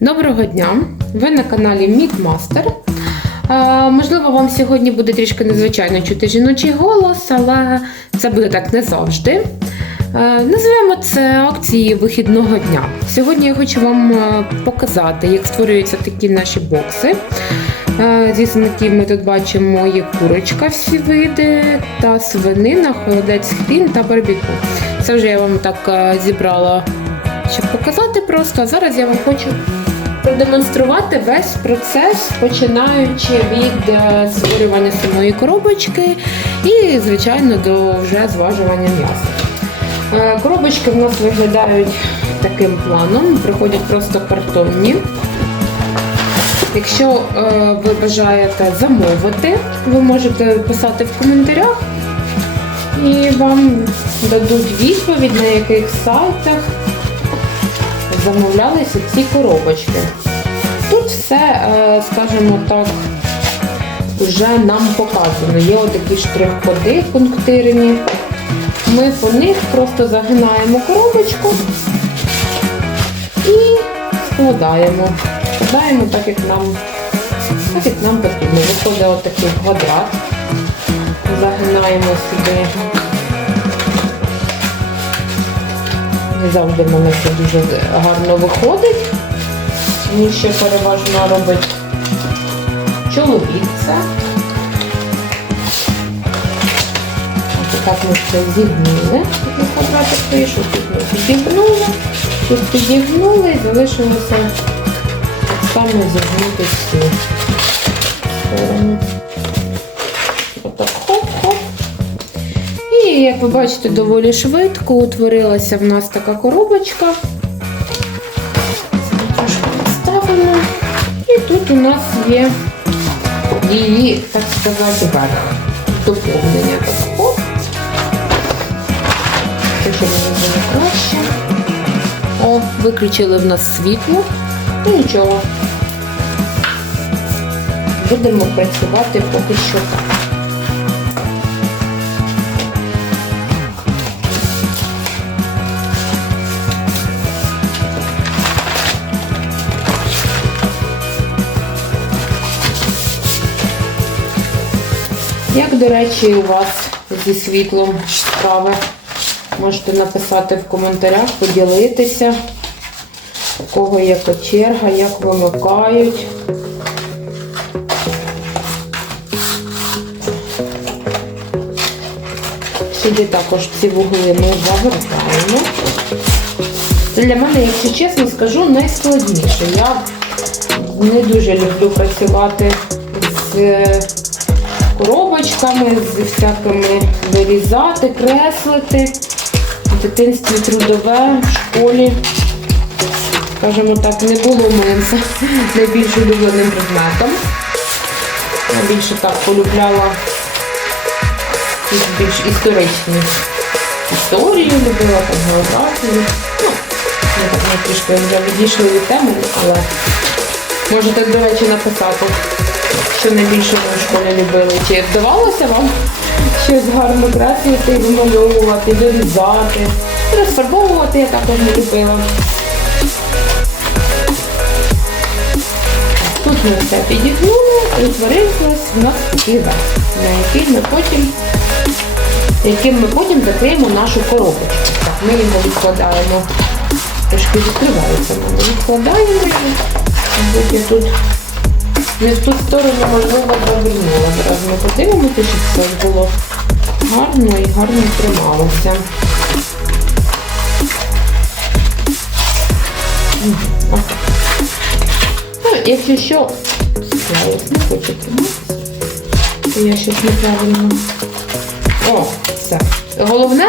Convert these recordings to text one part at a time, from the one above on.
Доброго дня! Ви на каналі Мідмастер. Е, Можливо, вам сьогодні буде трішки незвичайно чути жіночий голос, але це буде так не завжди. Називаємо це акції вихідного дня. Сьогодні я хочу вам показати, як створюються такі наші бокси. Зі смаків ми тут бачимо є курочка всі види, та свинина, холодець хрін та барбіку. Це вже я вам так зібрала, щоб показати просто. А зараз я вам хочу продемонструвати весь процес, починаючи від е, створювання самої коробочки і, звичайно, до вже зважування м'яса. Е, Коробочки в нас виглядають таким планом, приходять просто картонні. Якщо е, ви бажаєте замовити, ви можете писати в коментарях і вам дадуть відповідь, на яких сайтах замовлялися ці коробочки. Тут все, е, скажімо так, вже нам показано. Є отакі штрих-коди пунктирні. Ми по них просто загинаємо коробочку і складаємо. Складаємо так, як нам, так, як нам потрібно. Виходить отакий квадрат. Загинаємо сюди. Не завжди в мене це дуже гарно виходить. Тому що переважно робить чоловік це. Ось так ми це зігнули. Такий квадратик вийшов, тут ми підігнули, тут підігнули і залишилося так само зігнути всі сторони. І як ви бачите, доволі швидко утворилася в нас така коробочка. Це трошки відставимо. І тут у нас є її, так сказати, верх. Доповнення такого. Щоб мені було краще. О, виключили в нас світло. Ну нічого. Будемо працювати поки що так. Як, до речі, у вас зі світлом справи? Можете написати в коментарях, поділитися, у кого яка черга, як вимикають. Сюди також ці вугли ми завертаємо. Це для мене, якщо чесно скажу, найскладніше. Я не дуже люблю працювати з коробочками, з всякими вирізати, креслити. В дитинстві трудове, в школі, скажімо так, не було моїм найбільш улюбленим предметом. Я більше так полюбляла більш історичні історію, любила там географію. Ну, ми так ми трішки вже відійшли від теми, але можете, до речі, написати що найбільше ви в школі любили? Чи вдавалося вам щось гарно креслити, вимальовувати, дорізати, розфарбовувати я також не любила. Тут ми все підігнули і утворився у нас такий на який ми потім, яким ми потім закриємо нашу коробочку. Так, ми його відкладаємо, трошки відкривається, ми відкладаємо я тут не в ту сторону, можливо, завернула. Зараз ми подивимося, щоб все було гарно і гарно трималося. Ну, якщо що, склеїть, не хочу триматися, то я щось неправильно. О, все. Головне,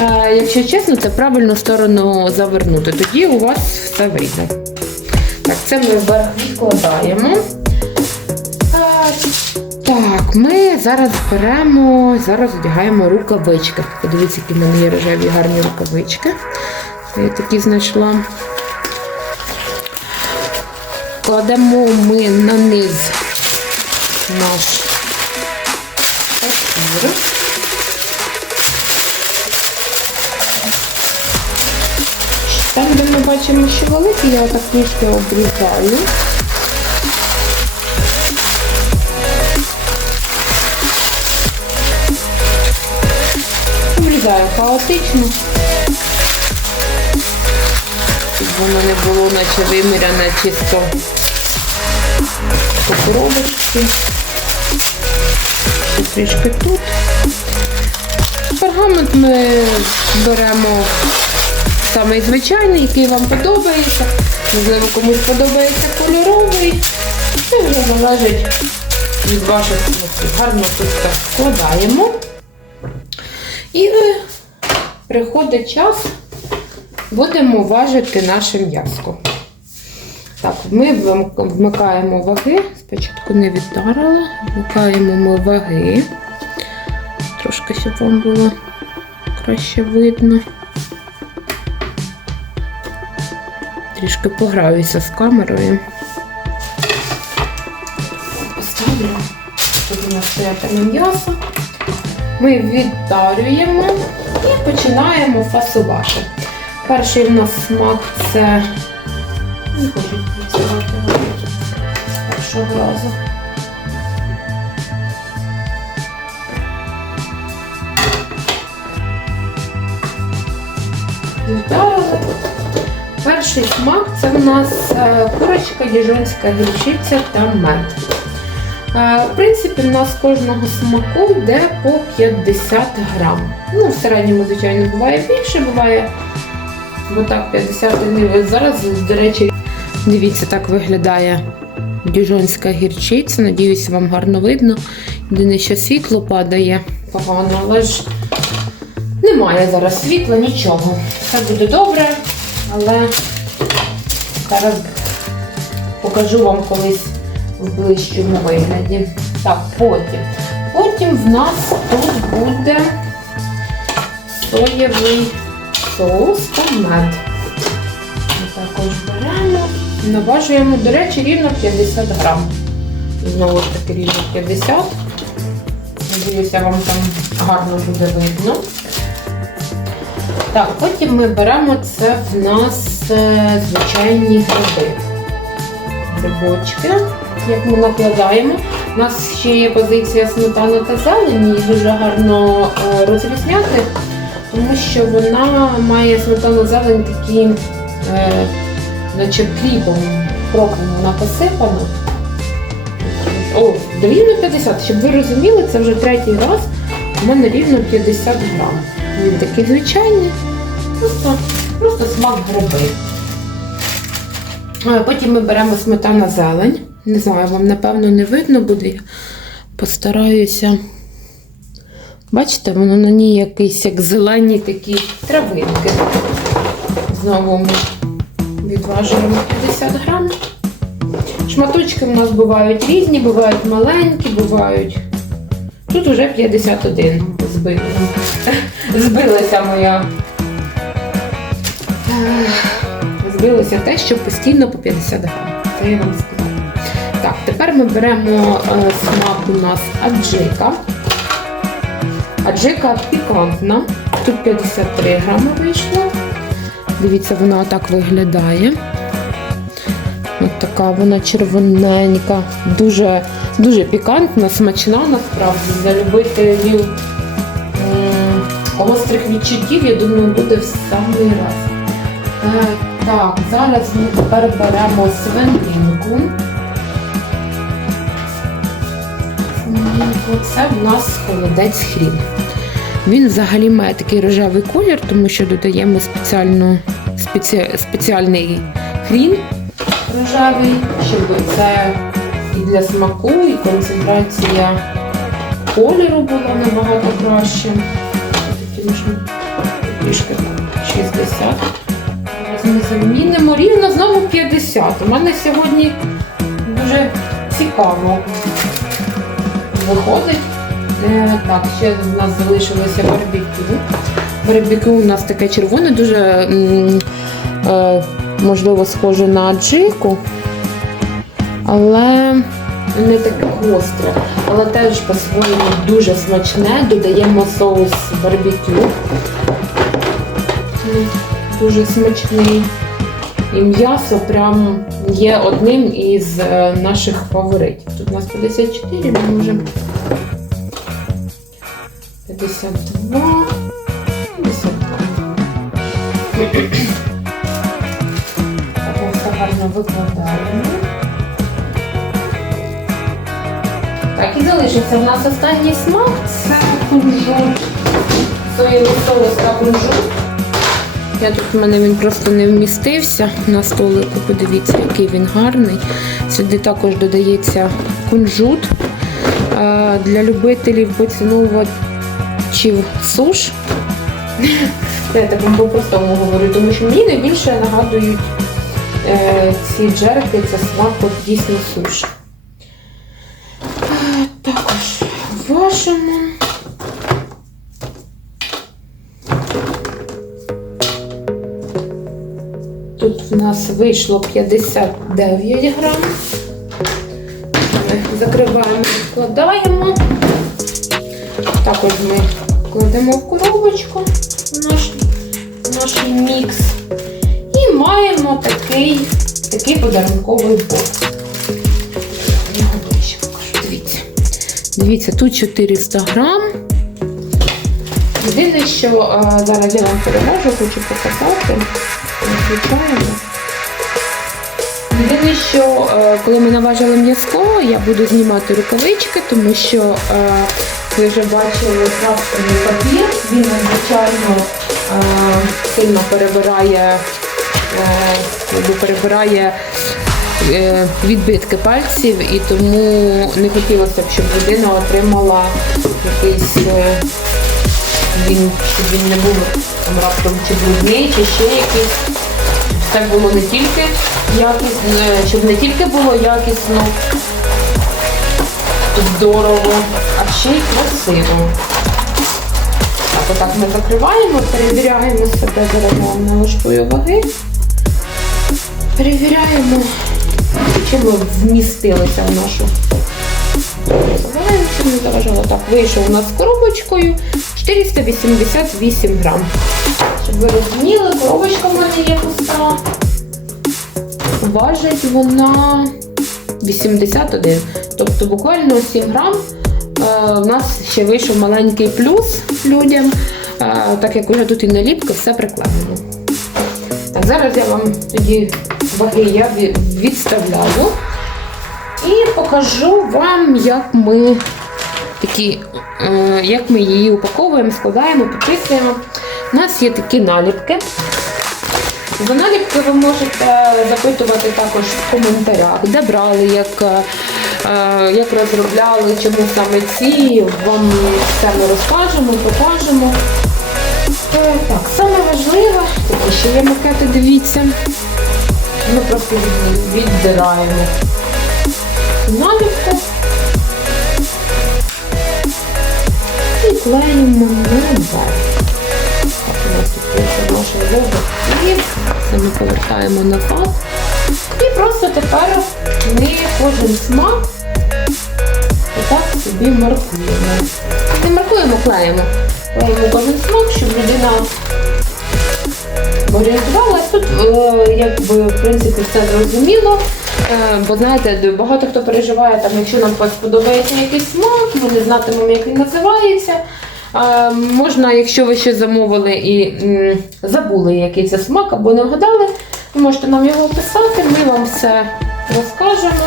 е, якщо чесно, це правильну сторону завернути. Тоді у вас все вийде. Так, це ми вверх відкладаємо. Так, Так, ми зараз беремо, зараз одягаємо рукавички. Подивіться, які в мене є рожеві гарні рукавички. Я такі знайшла. Кладемо ми на низ наш папір. Там, де ми бачимо, що великий, я отак трішки обрізаю. Обрізаю хаотично. Щоб воно не було наче виміряне чисто по коробочці. Трішки тут. Пергамент ми беремо самий звичайний, який вам подобається. Можливо, комусь подобається кольоровий. Це вже залежить від ваших смаків. Гарно тут так складаємо. І е, приходить час, будемо важити наше м'яско. Так, ми вмикаємо ваги. Спочатку не віддарила. Вмикаємо ми ваги. Трошки, щоб вам було краще видно. Трішки пограюся з камерою. Поставлю. Тут у нас стоятиме м'ясо. Ми віддарюємо і починаємо фасувати. Перший в нас смак це. Не хочу першого разу. Перший смак це в нас е, курочка, діжонська гірчиця та мед. Е, В принципі, в нас кожного смаку йде по 50 грам. Ну, в середньому, звичайно, буває більше, буває отак 50 гривень. Зараз, до речі, дивіться, так виглядає діжонська гірчиця. Надіюсь, вам гарно видно. Єдине, що світло падає погано, але ж немає зараз світла, нічого. Все буде добре, але зараз покажу вам колись в ближчому вигляді. Так, потім. Потім в нас тут буде соєвий соус та мед. Ми також беремо, наважуємо, до речі, рівно 50 грам. Знову ж таки рівно 50. Надіюся, вам там гарно буде видно. Так, потім ми беремо це в нас е, звичайні гриби. Грибочки, як ми накладаємо. У нас ще є позиція сметана та зелені, її дуже гарно е, розрізняти, тому що вона має сметану зелень такі, е, наче кріпом, кроком вона посипана. О, рівно 50, щоб ви розуміли, це вже третій раз. У мене рівно 50 грам. Він такий звичайний, просто, просто смак гриби. Потім ми беремо сметана зелень. Не знаю, вам напевно не видно буде. Я постараюся. Бачите, воно на ній якісь як зелені такі травинки. Знову ми відважуємо 50 грам. Шматочки в нас бувають різні, бувають маленькі, бувають. Тут вже 51 збито. Збилася моя. Збилося те, що постійно по 50 грам. Це я вам сказала. Так, тепер ми беремо е, смак у нас аджика. Аджика пікантна. Тут 53 грами вийшло. Дивіться, вона отак виглядає. От така вона червоненька, дуже, дуже пікантна, смачна насправді. Для любителів гострих відчуттів, я думаю, буде в самий раз. Е, так, зараз ми тепер беремо свининку. Це в нас холодець хрін. Він взагалі має такий рожевий колір, тому що додаємо спеціальну, спеці, спеціальний хрін рожевий, щоб це і для смаку, і концентрація кольору була набагато краще. Трішки 60. Зараз ми замінимо рівно знову 50. У мене сьогодні дуже цікаво виходить. Е, Так, ще в нас залишилося барбекю. Барбекю у нас таке червоне, дуже е, можливо схоже на аджику, але не таке гостре. Але теж по-своєму дуже смачне. Додаємо соус барбекю. Дуже смачний. І м'ясо прям є одним із е, наших фаворитів. Тут у нас 54, ми можемо 52, 52. Так, гарно викладаємо. Так, і залишиться в нас останній смак. Це кунжут. Соєвий соус та кунжут. Я тут в мене він просто не вмістився на столику. Подивіться, який він гарний. Сюди також додається кунжут. Для любителів поціновувачів суш. Я так вам по-простому говорю, тому що мені найбільше нагадують е, ці джерки, це смак от дійсно суш. Е, Також важимо. Нас вийшло 59 грам. Закриваємо, відкладаємо. Також ми кладемо в коробочку наш, наш мікс. І маємо такий, такий подарунковий бокс. Дивіться. Тут 400 грам. Єдине, що зараз я вам переможу, хочу показати. Включаємо. Єдине, що е, коли ми наважили м'язко, я буду знімати рукавички, тому що е, ви вже бачили пластиковий папір, він надзвичайно е, сильно перебирає, перебирає відбитки пальців, і тому не хотілося б, щоб людина отримала якийсь. він, щоб він не був там раптом чи брудний, чи ще якийсь. Все було не тільки якісно, е, щоб не тільки було якісно, здорово, а ще й красиво. Так, отак ми закриваємо, перевіряємо себе, я вам ваги. Перевіряємо, чи ми вмістилися в нашу. Забираємо, щоб не заважало. Так, вийшов у нас коробочкою 488 грам. Щоб ви розуміли, коробочка в мене є пуста. Важить вона 81. Тобто буквально 7 грам. Е, У нас ще вийшов маленький плюс людям, е, так як вже тут і наліпка, все прикладено. Так, зараз я вам тоді ваги я відставляю і покажу вам, як ми такі, е, як ми її упаковуємо, складаємо, підписуємо. У нас є такі наліпки. За наліпки ви можете запитувати також в коментарях, де брали, як, е, е, як розробляли, чому саме ці. Вам все ми розкажемо, покажемо. Е, Так, саме важливе, тут ще є макети, дивіться. Ми просто віддираємо наліпку і клеїмо нас тут вийшов наш. Це ми повертаємо назад. І просто тепер ми кожен смак отак собі маркуємо. Не маркуємо, клеїмо. Клеїмо кожен смак, щоб людина орієнтувалась. Тут е, якби в принципі все зрозуміло. Е, Бо знаєте, багато хто переживає, там, якщо нам сподобається якийсь смак, ми не знатимемо, як він називається. Можна, якщо ви щось замовили і забули, який це смак, або не вгадали, ви можете нам його описати, ми вам все розкажемо,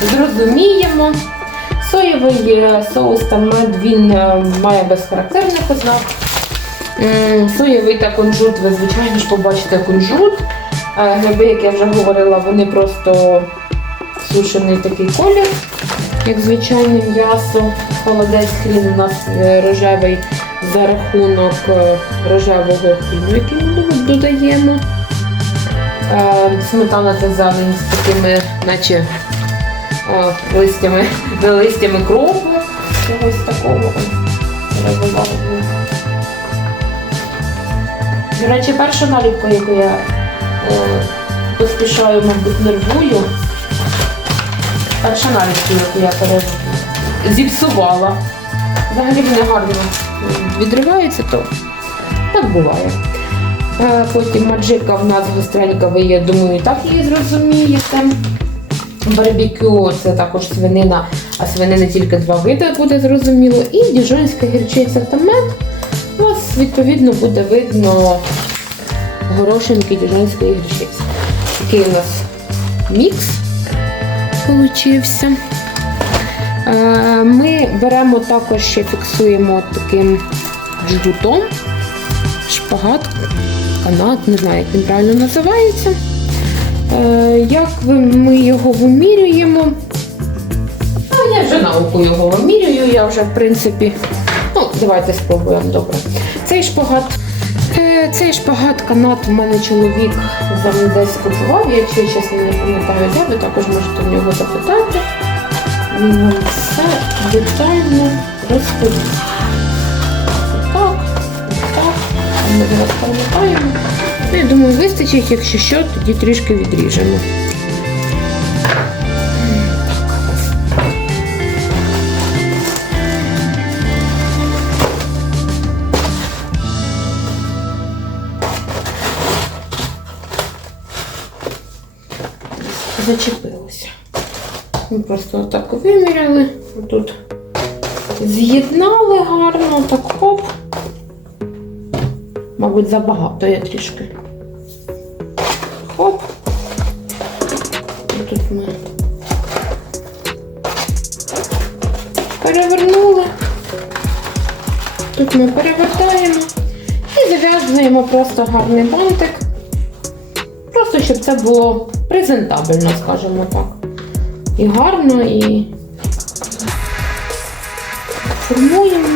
зрозуміємо. Соєвий е, соус та мед він е, має без характерних ознак. Соєвий та кунжут, ви звичайно ж побачите кунжут. Е, Гриби, як я вже говорила, вони просто сушений такий колір, як звичайне м'ясо. Холодець хрін у нас е, рожевий за рахунок е, рожевого хріну, який ми додаємо. Е, Сметана та зелень з такими, наче листями, листями кропу, чогось такого. До речі, перша наліпка, яку я поспішаю, мабуть, нервую. Перша наліпка, яку я пере... зіпсувала. Взагалі вони гарно м, відриваються, то так буває. Е, Потім маджика в нас гостренька, ви, я думаю, так її зрозумієте. Барбекю це також свинина, а свинини тільки два види буде зрозуміло. І діжонська гірчиця та. У вас відповідно буде видно горошинки діжонської гірчиці. Такий у нас мікс получився. Е, Ми беремо також ще фіксуємо таким жгутом. Шпагат, канат, не знаю, як він правильно називається. Е, Як ми його вимірюємо? Ну, я вже науку його вимірюю, я вже, в принципі, ну, давайте спробуємо добре. Цей шпагат, цей шпагат канат в мене чоловік мною десь купував, я чесно не пам'ятаю, де ви також можете в нього запитати. Він вам все детально розповість. Так, так, ми зараз пам'ятаємо. Ну, я думаю, вистачить, якщо що, тоді трішки відріжемо. Зачепилося. Ми просто отак виміряли. Тут з'єднали гарно, так хоп. Мабуть, забагато я трішки. Хоп. І тут ми перевернули. Тут ми перевертаємо і зав'язуємо просто гарний бантик. Просто щоб це було презентабельно, скажімо так. І гарно, і формуємо.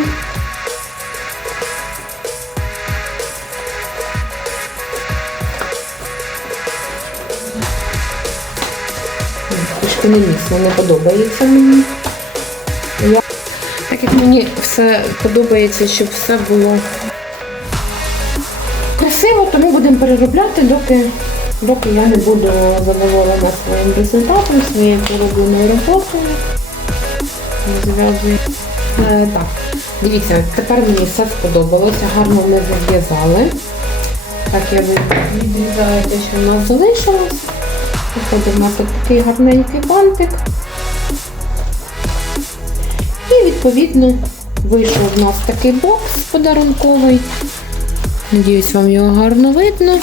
Трішки не міцно, не подобається мені. Я... Так як мені все подобається, щоб все було красиво, тому будемо переробляти, доки, доки я не буду задоволена своїм результатом, своєю поробленою роботою. Зв'язую. Е, так, дивіться, тепер мені все сподобалося, гарно ми зав'язали. Так, я відрізаю те, що в нас залишилось. Виходимо тут такий гарненький бантик. І відповідно вийшов в нас такий бокс подарунковий. Надіюсь, вам його гарно видно.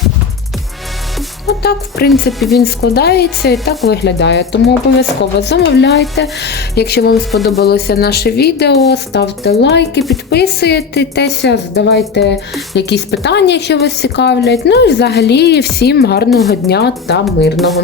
Отак, в принципі, він складається і так виглядає. Тому обов'язково замовляйте. Якщо вам сподобалося наше відео, ставте лайки, підписуйтеся, задавайте якісь питання, якщо вас цікавлять. Ну і взагалі всім гарного дня та мирного.